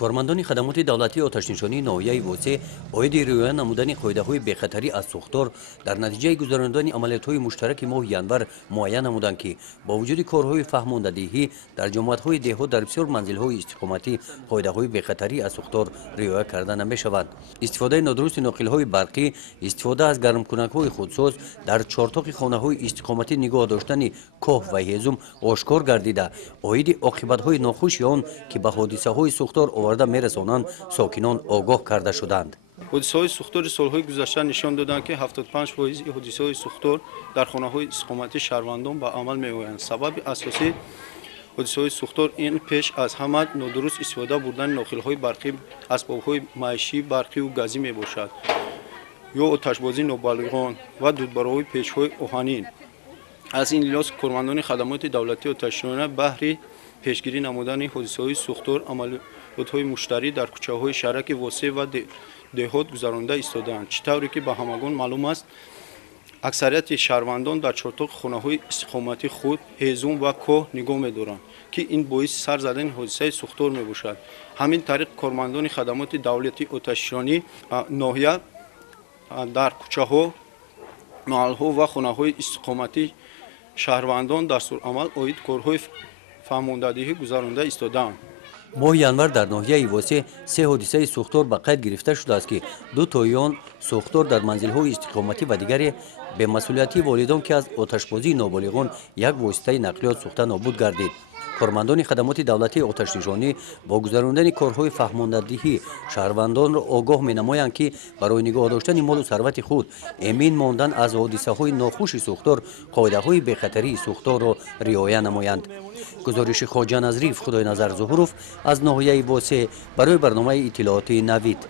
کارمندان خدمات دولتی آتش‌نشانی ناحیه وسه باید رعایت نمودن قاعده‌های بخطری از سوختار در نتیجه گذراندن عملیات‌های مشترک ماه ینور معین نمودند که با وجود کارهای فهماندهی در جماعت‌های دهات در بسیار منزل‌های استقامتی قاعده‌های بخطری از سوختار رعایت کرده نمی‌شود. استفاده نادرست ناقل‌های برقی، استفاده از گرمکنک‌های خودساز در چارطاق خانه‌های استقامتی نگاه داشتن کوه و هیزم آشکار گردیده عاید عاقبت‌های ناخوش آن که به حادثه‌های سوختار آورده می‌رسانند ساکنان آگاه کرده شدند. حادثه‌های سوختار سال‌های گذشته نشان دادند که 75% حادثه‌های سوختار در خانه‌های استقامتی شهروندان به عمل می‌آیند. سبب اساسی حادثه‌های سوختار این پیش از همه نادرست استفاده بردن ناقل‌های برقی، اسباب‌های معیشتی برقی و گازی میباشد یا آتشبازی نابالغان و دودبارهای پیچ‌های آهنین. از این لحاظ کارمندان خدمات دولتی آتش‌نشانی بهر پیشگیری نمودن حادثه‌های سوختار عملیات‌های مشترک در کوچه‌های شهرک وسه و دهات گذرانده ایستاده‌اند. چطوری که به همگان معلوم است اکثریت شهروندان در چارطاق خانه‌های استقامتی خود هیزم و کوه نگاه می‌دارند که این باعث سر زدن حادثه سوختار می‌باشد. همین طریق کارمندان خدمات دولتی آتش‌نشانی ناحیه در کوچه‌ها، محل‌ها و خانه‌های استقامتی شهروندان دستورالعمل عاید کارهای فهماندهی گذرانده ایستاده‌اند. ماه ینور در ناحیه وسه 3 حادثه سوختار به قید گرفته شده است که 2 تای آن سوختار در منزل‌های استقامتی و دیگری به مسئولیتی والدان که از آتشبازی نابالغان یک واسطه نقلیات سوخته نابود گردید. کارمندان خدمات دولتی آتش‌نشانی با گذراندن کارهای فهماندهی شهروندان را آگاه می‌نمایند که برای نگاه داشتن مال و ثروت خود امین ماندن از حادثه‌های ناخوش سوختار قاعده‌های بخطری سوختار را رعایت نمایند. گزارش خواجه نظریف خدای نظر ظهوروف از ناحیه وسه برای برنامه اطلاعاتی نوید.